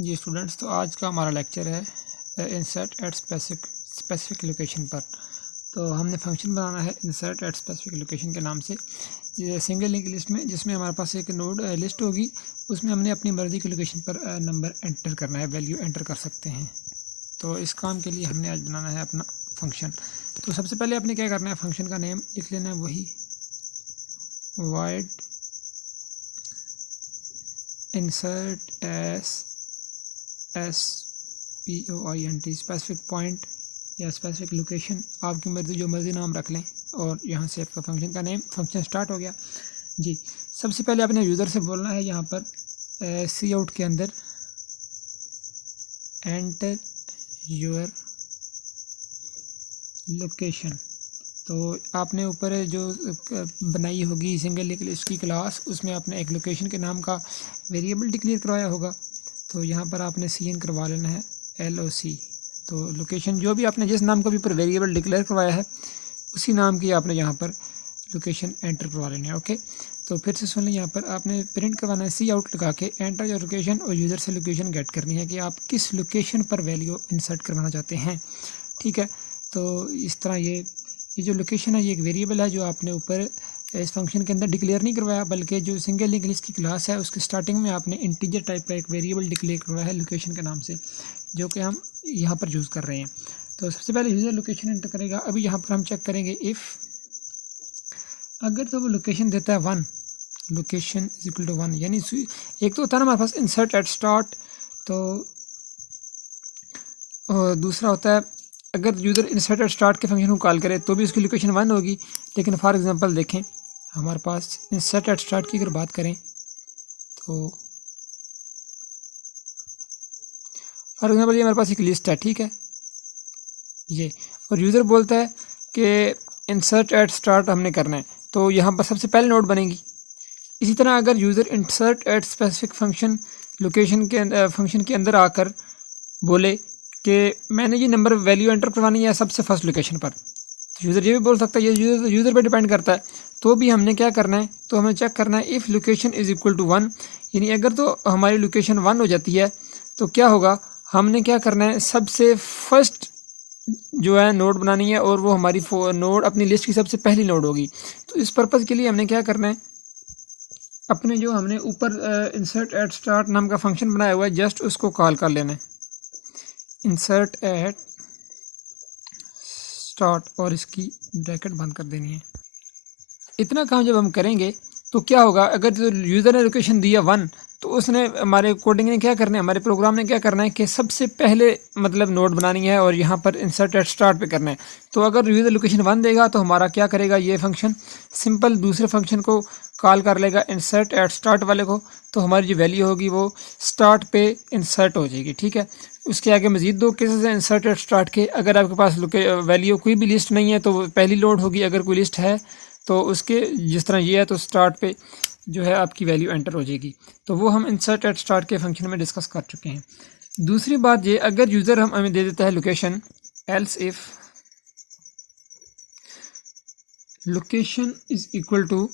जी students, तो आज का हमारा लेक्चर है इंसर्ट एट स्पेसिफिक लोकेशन पर। तो हमने फंक्शन बनाना है इंसर्ट एट स्पेसिफिक लोकेशन के नाम से। ये सिंगल लिंक लिस्ट में, जिसमें हमारे पास एक नोड लिस्ट होगी, उसमें हमने अपनी मर्ज़ी की लोकेशन पर नंबर एंटर करना है, वैल्यू एंटर कर सकते हैं। तो इस काम के लिए हमने आज बनाना है अपना फंक्शन। तो सबसे पहले आपने क्या करना है, फंक्शन का नेम लिख लेना है, वही void insert SPOINT specific point या स्पेसिफिक लोकेशन, आपकी मर्ज़ी, जो मर्ज़ी नाम रख लें। और यहाँ से आपका फंक्शन का नेम, फंक्शन स्टार्ट हो गया जी। सबसे पहले आपने यूज़र से बोलना है यहाँ पर सी आउट के अंदर एंटर योर लोकेशन। तो आपने ऊपर जो बनाई होगी सिंगल लिंक लिस्ट की क्लास, उसमें आपने एक लोकेशन के नाम का वेरिएबल डिक्लेयर करवाया होगा। तो यहाँ पर आपने CN करवा लेना है LOC। तो लोकेशन जो भी आपने जिस नाम का भी ऊपर वेरिएबल डिक्लेयर करवाया है, उसी नाम की आपने यहाँ पर लोकेशन एंटर करवा लेना है। ओके, तो फिर से सुन लें, यहाँ पर आपने प्रिंट करवाना है C आउट लगा के एंटर योर लोकेशन, और यूज़र से लोकेशन गेट करनी है कि आप किस लोकेशन पर वैल्यू इंसर्ट करवाना चाहते हैं। ठीक है, तो इस तरह ये जो लोकेशन है, ये एक वेरिएबल है जो आपने ऊपर इस फंक्शन के अंदर डिक्लेयर नहीं करवाया, बल्कि जो सिंगल लिंक लिस्ट की क्लास है उसके स्टार्टिंग में आपने इंटीजर टाइप का एक वेरिएबल डिक्लेयर करवाया है लोकेशन के नाम से, जो कि हम यहाँ पर यूज़ कर रहे हैं। तो सबसे पहले यूज़र लोकेशन एंटर करेगा। अभी यहाँ पर हम चेक करेंगे इफ़ अगर तो वो लोकेशन देता है 1, लोकेशन इज इक्वल टू 1, यानी एक तो होता है ना हमारे पास इंसर्ट एट स्टार्ट, तो दूसरा होता है अगर यूज़र इंसर्ट एट स्टार्ट के फंक्शन को कॉल करे तो भी उसकी लोकेशन 1 होगी। लेकिन फॉर एग्जांपल देखें, हमारे पास इंसर्ट एट स्टार्ट की अगर बात करें तो फॉर एग्जांपल ये हमारे पास एक लिस्ट है, ठीक है ये, और यूज़र बोलता है कि इंसर्ट एट स्टार्ट हमने करना है, तो यहाँ पर सबसे पहले नोड बनेगी। इसी तरह अगर user insert at specific function location के फंक्शन के अंदर आकर बोले कि मैंने ये नंबर वैल्यू एंटर करवानी है सबसे फर्स्ट लोकेशन पर, तो यूज़र ये भी बोल सकता है, ये यूज़र पे डिपेंड करता है। तो भी हमने क्या करना है, तो हमें चेक करना है if location is equal to 1, यानी अगर तो हमारी लोकेशन 1 हो जाती है तो क्या होगा, हमने क्या करना है, सबसे फर्स्ट जो है नोड बनानी है, और वो हमारी नोड अपनी लिस्ट की सबसे पहली नोड होगी। तो इस पर्पज़ के लिए हमने क्या करना है, अपने जो हमने ऊपर इंसर्ट एट स्टार्ट नाम का फंक्शन बनाया हुआ है, जस्ट उसको कॉल कर लेना है, इंसर्ट एट स्टार्ट, और इसकी ब्रैकेट बंद कर देनी है। इतना काम जब हम करेंगे तो क्या होगा, अगर जो यूज़र ने लोकेशन दिया 1, तो उसने, हमारे कोडिंग ने क्या करना है, हमारे प्रोग्राम ने क्या करना है कि सबसे पहले मतलब नोड बनानी है और यहाँ पर इंसर्ट एट स्टार्ट पे करना है। तो अगर यूज़र लोकेशन 1 देगा तो हमारा क्या करेगा, ये फंक्शन सिंपल दूसरे फंक्शन को कॉल कर लेगा इंसर्ट एट स्टार्ट वाले को, तो हमारी जो वैल्यू होगी वो स्टार्ट पे इंसर्ट हो जाएगी। ठीक है, उसके आगे मजीद 2 केसेस हैं इंसर्ट एट स्टार्ट के। अगर आपके पास वैल्यू कोई भी लिस्ट नहीं है तो पहली लोड होगी, अगर कोई लिस्ट है तो उसके, जिस तरह ये है, तो स्टार्ट पे जो है आपकी वैल्यू एंटर हो जाएगी। तो वो हम इंसर्ट एट स्टार्ट के फंक्शन में डिस्कस कर चुके हैं। दूसरी बात ये, अगर यूज़र हमें दे देता है location, else if location is equal to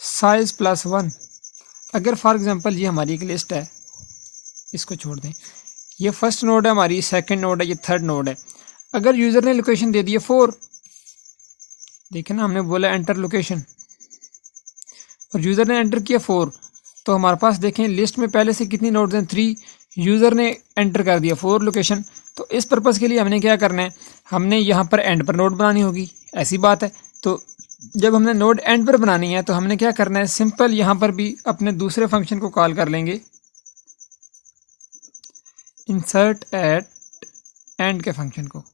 size plus 1। अगर फॉर एग्जांपल ये हमारी एक लिस्ट है, इसको छोड़ दें, ये फर्स्ट नोड है हमारी, सेकंड नोड है, ये थर्ड नोड है। अगर यूज़र ने लोकेशन दे दी है 4, देखें ना, हमने बोला एंटर लोकेशन और यूज़र ने एंटर किया 4, तो हमारे पास देखें लिस्ट में पहले से कितनी नोड्स हैं, 3, यूज़र ने एंटर कर दिया 4 लोकेशन। तो इस पर्पज़ के लिए हमने क्या करना है, हमने यहाँ पर एंड पर नोड बनानी होगी, ऐसी बात है। तो जब हमने नोड एंड पर बनानी है तो हमने क्या करना है, सिंपल यहाँ पर भी अपने दूसरे फंक्शन को कॉल कर लेंगे, इंसर्ट एट एंड के फंक्शन को।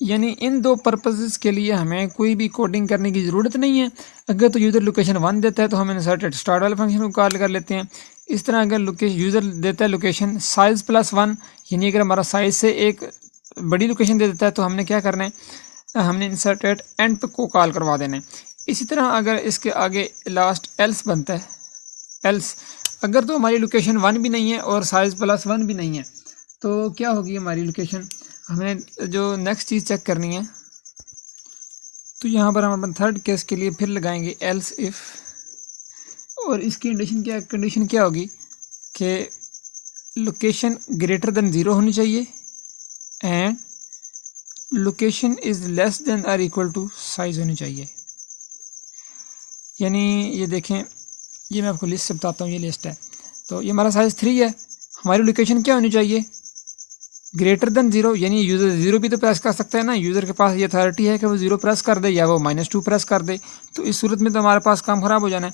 यानी इन 2 पर्पसेस के लिए हमें कोई भी कोडिंग करने की ज़रूरत नहीं है। अगर तो यूज़र लोकेशन 1 देता है तो हम इंसर्ट एट स्टार्ट वाले फंक्शन को कॉल कर लेते हैं। इस तरह अगर यूज़र देता है लोकेशन साइज़ प्लस 1, यानी अगर हमारा साइज़ से एक बड़ी लोकेशन दे देता है तो हमने क्या करना है, हमने इंसर्ट एट एंड को कॉल करवा देना है। इसी तरह अगर इसके आगे लास्ट एल्स बनता है, एल्स अगर तो हमारी लोकेशन 1 भी नहीं है और साइज़ प्लस 1 भी नहीं है, तो क्या होगी हमारी लोकेशन, हमें जो नेक्स्ट चीज़ चेक करनी है, तो यहाँ पर हम अपन थर्ड केस के लिए फिर लगाएंगे एल्स इफ़ और इसकी कंडीशन क्या होगी कि लोकेशन ग्रेटर देन 0 होनी चाहिए and location is less then और इक्वल टू साइज़ होनी चाहिए। यानी ये देखें, ये मैं आपको लिस्ट से बताता हूँ, ये लिस्ट है। तो ये हमारा साइज़ 3 है, हमारी लोकेशन क्या होनी चाहिए, ग्रेटर देन 0, यानी यूज़र 0 भी तो प्रेस कर सकता है ना, यूज़र के पास ये अथॉरिटी है कि वो 0 प्रेस कर दे या वो -2 प्रेस कर दे। तो इस सूरत में तो हमारे पास काम ख़राब हो जाना है।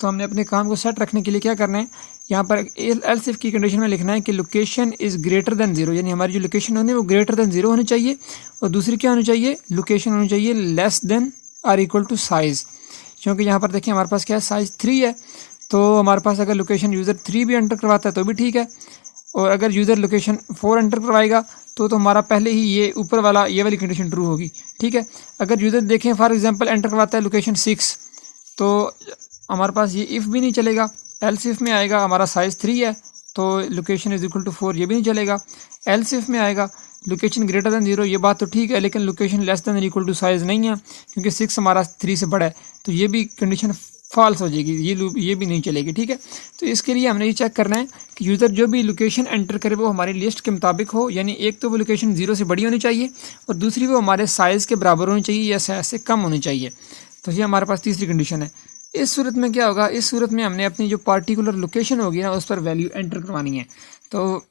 तो हमने अपने काम को सेट रखने के लिए क्या करना है, यहाँ पर एल्स इफ की कंडीशन में लिखना है कि लोकेशन इज़ ग्रेटर देन 0, यानी हमारी जो लोकेशन होनी है वो ग्रेटर देन 0 होनी चाहिए। और दूसरी क्या होनी चाहिए, लोकेशन होनी चाहिए लेस देन और इक्वल टू साइज़। क्योंकि यहाँ पर देखिए हमारे पास क्या है, साइज़ 3 है, तो हमारे पास अगर लोकेशन यूज़र 3 भी एंटर करवाता है तो भी ठीक है, और अगर यूज़र लोकेशन 4 एंटर करवाएगा तो हमारा पहले ही ये ऊपर वाला ये वाली कंडीशन ट्रू होगी। ठीक है, अगर यूज़र देखें फॉर एग्जांपल एंटर करवाता है लोकेशन 6, तो हमारे पास ये इफ़ भी नहीं चलेगा, एल्स इफ में आएगा हमारा साइज़ 3 है तो लोकेशन इज इक्वल टू 4, ये भी नहीं चलेगा। एल्स इफ में आएगा लोकेशन ग्रेटर देन 0, ये बात तो ठीक है, लेकिन location less than equal to size नहीं है क्योंकि 6 हमारा 3 से बड़ा है, तो ये भी कंडीशन फॉल्स हो जाएगी, ये लूप ये भी नहीं चलेगी। ठीक है, तो इसके लिए हमने ये चेक करना है कि यूज़र जो भी लोकेशन एंटर करे वो हमारी लिस्ट के मुताबिक हो, यानी एक तो वो लोकेशन 0 से बड़ी होनी चाहिए और दूसरी वो हमारे साइज़ के बराबर होनी चाहिए या साइज़ से कम होनी चाहिए। तो ये हमारे पास तीसरी कंडीशन है। इस सूरत में क्या होगा, इस सूरत में हमने अपनी जो पार्टिकुलर लोकेशन होगी ना उस पर वैल्यू एंटर करवानी है। तो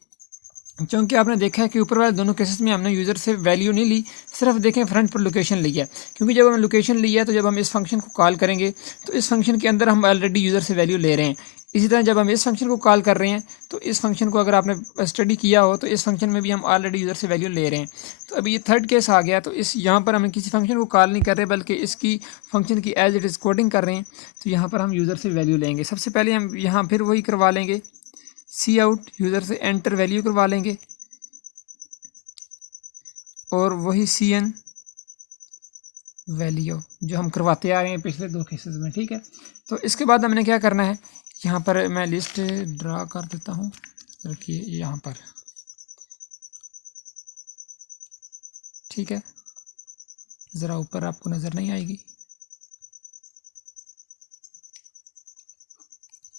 क्योंकि आपने देखा है कि ऊपर वाले दोनों केसेस में हमने यूज़र से वैल्यू नहीं ली, सिर्फ देखें फ्रंट पर लोकेशन ली है। क्योंकि जब हमने लोकेशन ली है तो जब हम इस फंक्शन को कॉल करेंगे तो इस फंक्शन के अंदर हम ऑलरेडी यूज़र से वैल्यू ले रहे हैं। इसी तरह जब हम इस फंक्शन को कॉल कर रहे हैं तो इस फंक्शन को अगर आपने स्टडी किया हो तो इस फंक्शन में भी हम ऑलरेडी यूज़र से वैल्यू ले रहे हैं। तो अभी ये थर्ड केस आ गया, तो इस यहाँ पर हम किसी फंक्शन को कॉल नहीं कर रहे बल्कि इसकी फंक्शन की एज इट इज़ कोडिंग कर रहे हैं। तो यहाँ पर हम यूज़र से वैल्यू लेंगे। सबसे पहले हम यहाँ फिर वही करवा लेंगे, सी आउट यूज़र से एंटर वैल्यू करवा लेंगे और वही सी एन वैल्यू जो हम करवाते आ रहे हैं पिछले 2 केसेस में। ठीक है, तो इसके बाद हमने क्या करना है, यहाँ पर मैं लिस्ट ड्रा कर देता हूँ, रखिए यहाँ पर। ठीक है, ज़रा ऊपर आपको नज़र नहीं आएगी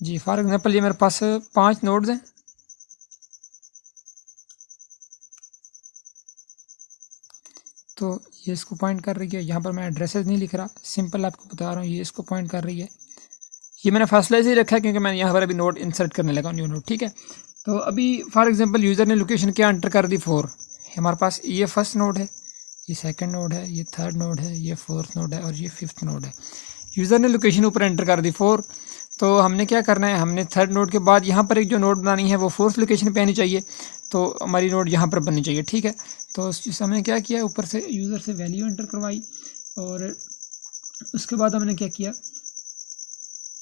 जी। फॉर एग्जांपल ये मेरे पास 5 नोड्स हैं, तो ये इसको पॉइंट कर रही है। यहाँ पर मैं एड्रेसेस नहीं लिख रहा, सिंपल आपको बता रहा हूँ, ये इसको पॉइंट कर रही है। ये मैंने फासला से ही रखा है क्योंकि मैं यहाँ पर अभी नोड इंसर्ट करने लगा, न्यू नोड। ठीक है, तो अभी फॉर एग्जांपल यूज़र ने लोकेशन क्या एंटर कर दी, 4। हमारे पास ये फर्स्ट नोड है, ये सेकंड नोड है, ये थर्ड नोड है, ये फोर्थ नोड है और ये फिफ्थ नोड है। यूज़र ने लोकेशन ऊपर एंटर कर दी 4, तो हमने क्या करना है, हमने थर्ड नोड के बाद यहाँ पर एक जो नोड बनानी है वो फोर्थ लोकेशन पे आनी चाहिए, तो हमारी नोड यहाँ पर बननी चाहिए। ठीक है, तो हमने क्या किया, ऊपर से यूज़र से वैल्यू एंटर करवाई और उसके बाद हमने क्या किया,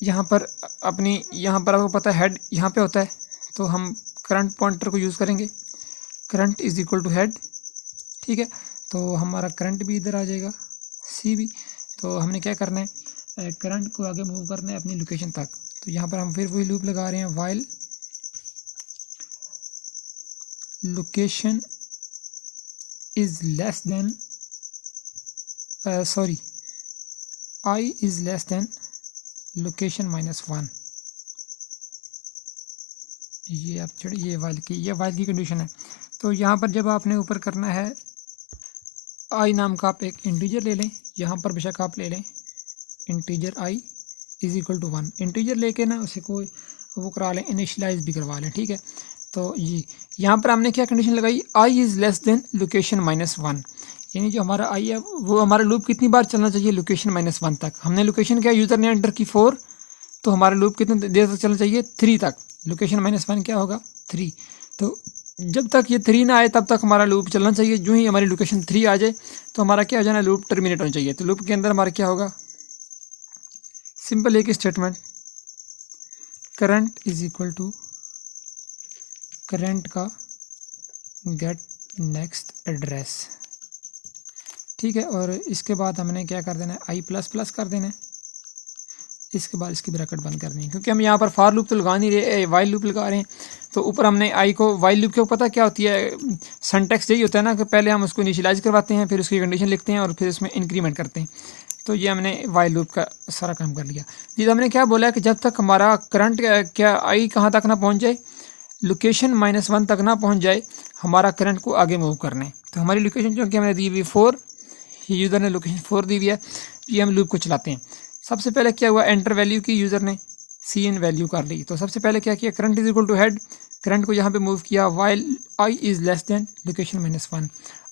यहाँ पर अपनी यहाँ पर आपको पता है हेड यहाँ पे होता है, तो हम करंट पॉइंटर को यूज़ करेंगे, current is equal to head. ठीक है, तो हमारा करंट भी इधर आ जाएगा, सी भी। तो हमने क्या करना है, करंट को आगे मूव करना है अपनी लोकेशन तक। तो यहाँ पर हम फिर वही लूप लगा रहे हैं, while location is less than I is less than location -1। ये आप छोड़िए, ये वाइल की कंडीशन है। तो यहाँ पर जब आपने ऊपर करना है, आई नाम का आप एक इंटीजर ले लें, यहाँ पर बेशक आप ले लें integer I is equal to 1। Integer लेके ना उसे कोई वो करा लें, इनिशलाइज भी करवा लें। ठीक है, तो ये यहाँ पर हमने क्या कंडीशन लगाई, आई इज़ लेस देन लोकेशन -1, यानी जो हमारा आई है वो हमारा लूप कितनी बार चलना चाहिए, लोकेशन -1 तक। हमने लोकेशन क्या यूज़र ने एंटर की 4, तो हमारा लूप कितने देर तक चलना चाहिए, 3 तक। लोकेशन -1 क्या होगा, 3। तो जब तक ये 3 ना आए तब तक हमारा लूप चलना चाहिए। जो ही हमारी लोकेशन 3 आ जाए तो हमारा क्या हो जाना, लूप टर्मिनेट होना चाहिए। तो लूप के अंदर हमारा क्या होगा, सिंपल एक statement, current is equal to current का गेट नेक्स्ट एड्रेस। ठीक है, और इसके बाद हमने क्या कर देना है, आई प्लस प्लस कर देना है, इसके बाद इसकी ब्रैकेट बंद करनी है। क्योंकि हम यहाँ पर फॉर लूप तो लगा नहीं रहे, वाइल लूप लगा रहे हैं। तो ऊपर हमने आई को, वाइल लूप के पता क्या होती है, सिंटैक्स यही होता है ना कि पहले हम उसको इनिशियलाइज करवाते हैं, फिर उसकी कंडीशन लिखते हैं और फिर उसमें इंक्रीमेंट करते हैं। तो ये हमने वाइल लूप का सारा काम कर लिया जी। तो हमने क्या बोला कि जब तक हमारा करंट क्या आई कहाँ तक ना पहुँच जाए, लोकेशन -1 तक ना पहुँच जाए, हमारा करंट को आगे मूव करना है। तो हमारी लोकेशन जो कि हमने दी हुई 4, यूज़र ने लोकेशन 4 दी हुई है। ये हम लूप को चलाते हैं। सबसे पहले क्या हुआ, एंटर वैल्यू की यूज़र ने CN वैल्यू कर ली। तो सबसे पहले क्या किया, current is equal to head, current को यहाँ पे मूव किया while I is less than location -1।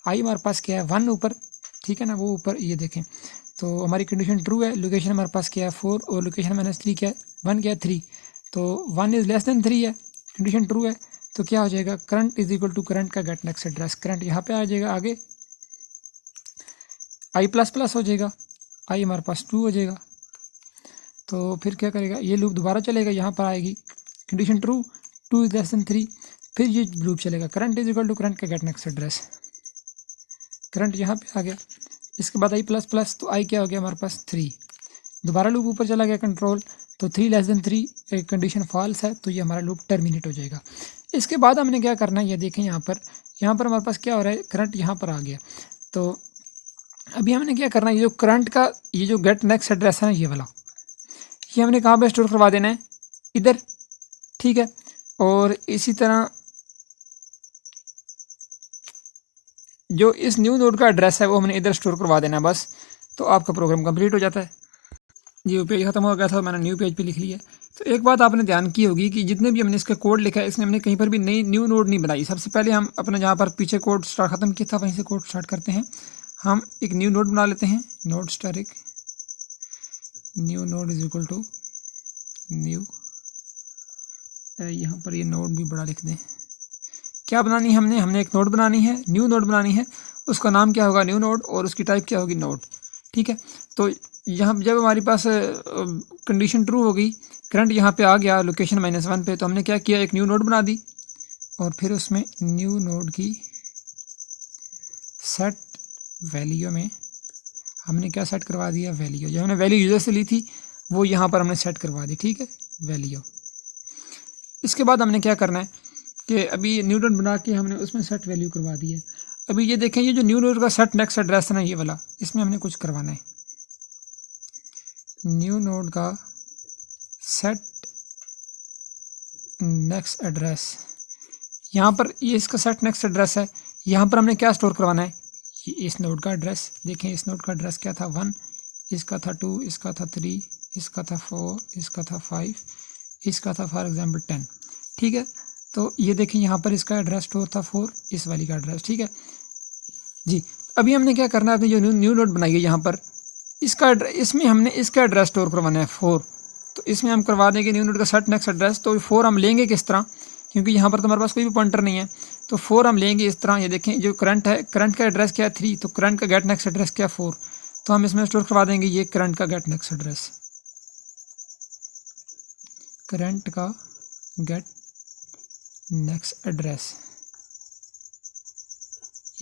I हमारे पास क्या है 1 ऊपर, ठीक है ना, वो ऊपर ये देखें। तो हमारी कंडीशन ट्रू है, लोकेशन हमारे पास क्या है 4 और लोकेशन -3 क्या है 1 क्या है 3। तो 1 इज़ लेस देन 3 है, कंडीशन ट्रू है। तो क्या हो जाएगा, current is equal to current का गेट नेक्स्ट एड्रेस, करंट यहाँ पे आ जाएगा, आगे I++ हो जाएगा, आई हमारे पास 2 हो जाएगा। तो फिर क्या करेगा, ये लूप दोबारा चलेगा, यहाँ पर आएगी condition true, 2 is less than 3, फिर ये लूप चलेगा, current is equal to current का गेट नेक्स्ट एड्रेस, करंट यहाँ पे आ गया। इसके बाद I++, तो आई क्या हो गया हमारे पास 3, दोबारा लूप ऊपर चला गया कंट्रोल, तो 3 लेस देन 3 कंडीशन फॉल्स है, तो ये हमारा लूप टर्मिनेट हो जाएगा। इसके बाद हमने क्या करना है, ये देखें यहाँ पर हमारे पास क्या हो रहा है, करंट यहाँ पर आ गया। तो अभी हमने क्या करना है, ये जो करंट का ये जो गेट नेक्स्ट एड्रेस है ना, ये वाला, ये हमने कहाँ पे स्टोर करवा देना है, इधर, ठीक है। और इसी तरह जो इस न्यू नोड का एड्रेस है वो हमने इधर स्टोर करवा देना है बस, तो आपका प्रोग्राम कंप्लीट हो जाता है। ये पेज ख़त्म हो गया था, मैंने न्यू पेज पे लिख लिया। तो एक बात आपने ध्यान की होगी कि जितने भी हमने इसका कोड लिखा है, इसमें हमने कहीं पर भी नई न्यू नोड नहीं बनाई। सबसे पहले हम अपना जहाँ पर पीछे कोड स्टार्ट ख़त्म किया था वहीं से कोड स्टार्ट करते हैं। हम एक न्यू नोड बना लेते हैं, नोड स्टार, एक new node is equal to new, यहाँ पर ये नोड भी बड़ा लिख दें। क्या बनानी है हमने एक नोड बनानी है, न्यू नोड बनानी है, उसका नाम क्या होगा न्यू नोड, और उसकी टाइप क्या होगी नोड, ठीक है। तो यहाँ जब हमारे पास कंडीशन ट्रू होगी, करंट यहाँ पे आ गया लोकेशन -1 पे, तो हमने क्या किया, एक न्यू नोड बना दी, और फिर उसमें न्यू नोड की सेट वैल्यू में हमने क्या सेट करवा दिया, वैल्यू, जो हमने वैल्यू यूज़र से ली थी वो यहाँ पर हमने सेट करवा दी, ठीक है, वैल्यू। इसके बाद हमने क्या करना है कि अभी न्यू नोड बना के हमने उसमें सेट वैल्यू करवा दी है। अभी ये देखें, ये जो न्यू नोड का सेट नेक्स्ट एड्रेस है ना, ये वाला, इसमें हमने कुछ करवाना है। न्यू नोड का सेट नेक्स्ट एड्रेस, यहाँ पर ये इसका सेट नेक्स्ट एड्रेस है, यहाँ पर हमने क्या स्टोर करवाना है, ये इस नोड का एड्रेस। देखें इस नोड का एड्रेस क्या था, 1, इसका था 2, इसका था 3, इसका था 4, इसका था 5, इसका था फॉर एग्जाम्पल 10, ठीक है। तो ये देखें यहाँ पर इसका एड्रेस स्टोर था 4, इस वाली का एड्रेस, ठीक है जी। अभी हमने क्या करना है, अपनी जो न्यू नोड बनाई है यहाँ पर, इसमें हमने इसका एड्रेस स्टोर करवाना है 4, तो इसमें हम करवा देंगे न्यू नोड का सेट नेक्स्ट एड्रेस। तो 4 हम लेंगे किस तरह, क्योंकि यहाँ पर तो हमारे पास कोई भी पॉइंटर नहीं है, तो 4 हम लेंगे इस तरह। ये देखें जो करंट है, करंट का एड्रेस क्या है 3, तो करंट का गेट नेक्स्ट एड्रेस क्या है 4, तो हम इसमें स्टोर करवा देंगे ये करंट का गेट नेक्स्ट एड्रेस, करंट का गेट नेक्स्ट एड्रेस,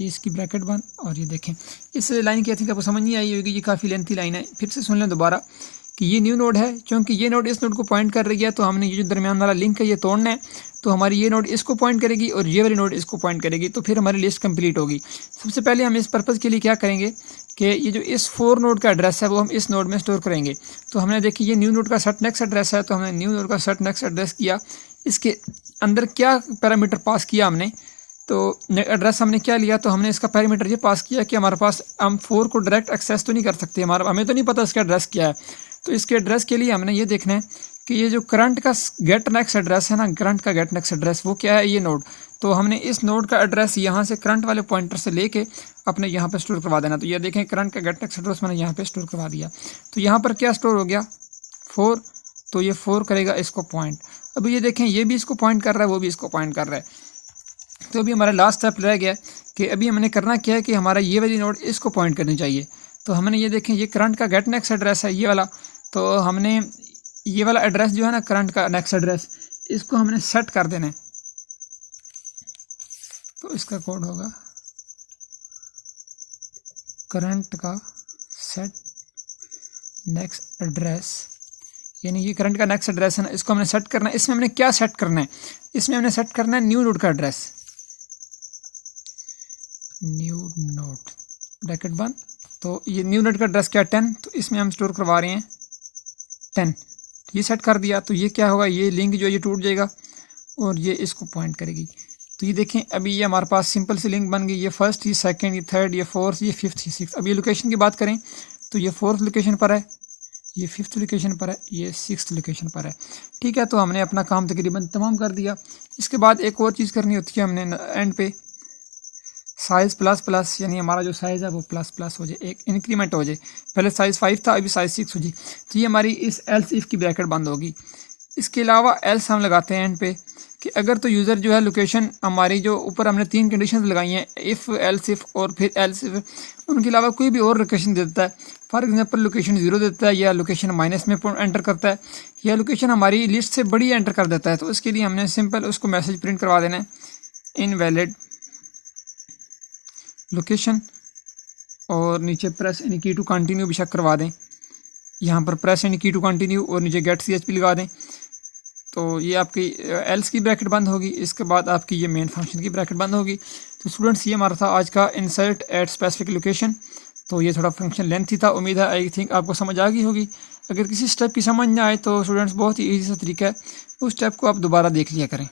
ये इसकी ब्रैकेट बंद। और ये देखें इस लाइन की आई थिंक आपको समझ नहीं आई होगी, ये काफ़ी लेंथी लाइन है, फिर से सुन लें दोबारा कि ये न्यू नोड है, क्योंकि ये नोड इस नोड को पॉइंट कर रही है, तो हमने ये जो दरमियान वाला लिंक है ये तोड़ना है। तो हमारी ये नोड इसको पॉइंट करेगी और ये वाली नोड इसको पॉइंट करेगी, तो फिर हमारी लिस्ट कंप्लीट होगी। सबसे पहले हम इस पर्पज़ के लिए क्या करेंगे कि ये जो इस 4 नोड का एड्रेस है वो हम इस नोड में स्टोर करेंगे। तो हमने देखिए ये न्यू नोड का सेट नेक्स्ट एड्रेस है, तो हमने न्यू नोड का सेट नेक्स्ट एड्रेस किया, इसके अंदर क्या पैरामीटर पास किया हमने, तो एड्रेस हमने क्या लिया, तो हमने इसका पैरामीटर ये पास किया कि हमारे पास हम 4 को डायरेक्ट एक्सेस तो नहीं कर सकते, हमें तो नहीं पता इसका एड्रेस क्या है। तो इसके एड्रेस के लिए हमने ये देखना है कि ये जो करंट का गेट नेक्स्ट एड्रेस है ना, करंट का गेट नेक्स्ट एड्रेस वो क्या है, ये नोड। तो हमने इस नोड का एड्रेस यहाँ से करंट वाले पॉइंटर से लेके अपने यहाँ पे स्टोर करवा देना। तो ये देखें करंट का गेट नेक्स्ट एड्रेस मैंने यहाँ पे स्टोर करवा दिया, तो यहाँ पर क्या स्टोर हो गया 4, तो ये 4 करेगा इसको पॉइंट। अभी ये देखें ये भी इसको पॉइंट कर रहा है, वो भी इसको पॉइंट कर रहा है। तो अभी हमारा लास्ट स्टेप रह गया कि अभी हमने करना क्या है कि हमारा ये वाली नोड इसको पॉइंट करनी चाहिए। तो हमने ये देखें ये करंट का गेट नेक्स्ट एड्रेस है ये वाला, तो हमने ये वाला एड्रेस जो है ना करंट का नेक्स्ट एड्रेस, इसको हमने सेट कर देना है। तो इसका कोड होगा करंट का सेट नेक्स्ट एड्रेस, यानी ये करंट का नेक्स्ट एड्रेस है ना, इसको हमने सेट करना है। इसमें हमने क्या सेट करना है, इसमें हमने सेट करना है न्यू नोड का एड्रेस, न्यू नोड ब्रैकेट बंद, तो ये न्यू नेट का एड्रेस क्या है 10, तो इसमें हम स्टोर करवा रहे हैं 10। ये सेट कर दिया तो ये क्या होगा, ये लिंक जो है ये टूट जाएगा और ये इसको पॉइंट करेगी। तो ये देखें अभी ये हमारे पास सिंपल सी लिंक बन गई, ये फर्स्ट, ये सेकंड, ये थर्ड, ये फोर्थ, ये फिफ्थ, ये सिक्स। अब ये लोकेशन की बात करें तो ये फोर्थ लोकेशन पर है, ये फिफ्थ लोकेशन पर है, ये सिक्स्थ लोकेशन पर है। ठीक है, तो हमने अपना काम तकरीबन तमाम कर दिया। इसके बाद एक और चीज़ करनी होती है, हमने एंड पे साइज़ प्लस प्लस, यानी हमारा जो साइज़ है वो प्लस प्लस हो जाए, एक इंक्रीमेंट हो जाए। पहले साइज़ 5 था, अभी साइज़ 6 हो जाए, तो ये हमारी इस एल्स इफ़ की ब्रैकेट बंद होगी। इसके अलावा एल्स हम लगाते हैं एंड पे कि अगर तो यूज़र जो है लोकेशन हमारी जो ऊपर हमने 3 कंडीशन लगाई हैं, इफ़, एल्स इफ़ और फिर एल्स इफ़, उनके अलावा कोई भी और लोकेशन देता है, फॉर एग्जांपल लोकेशन 0 देता है या लोकेशन माइनस में एंटर करता है या लोकेशन हमारी लिस्ट से बड़ी एंटर कर देता है, तो उसके लिए हमने सिंपल उसको मैसेज प्रिंट करवा देना है, इनवैलिड लोकेशन, और नीचे प्रेस एनी की टू कंटिन्यू बेशक करवा दें, यहाँ पर प्रेस एनी की टू कंटिन्यू और नीचे गेट CHP लगा दें। तो ये आपकी एल्स की ब्रैकेट बंद होगी। इसके बाद आपकी ये मेन फंक्शन की ब्रैकेट बंद होगी। तो स्टूडेंट्स ये हमारा था आज का इंसर्ट एट स्पेसिफिक लोकेशन। तो ये थोड़ा फंक्शन लेंथी था, उम्मीद है आई थिंक आपको समझ आ गई होगी। अगर किसी स्टेप की समझ ना आए तो स्टूडेंट्स बहुत ही ईजी सा तरीका है, उस स्टेप को आप दोबारा देख लिया करें।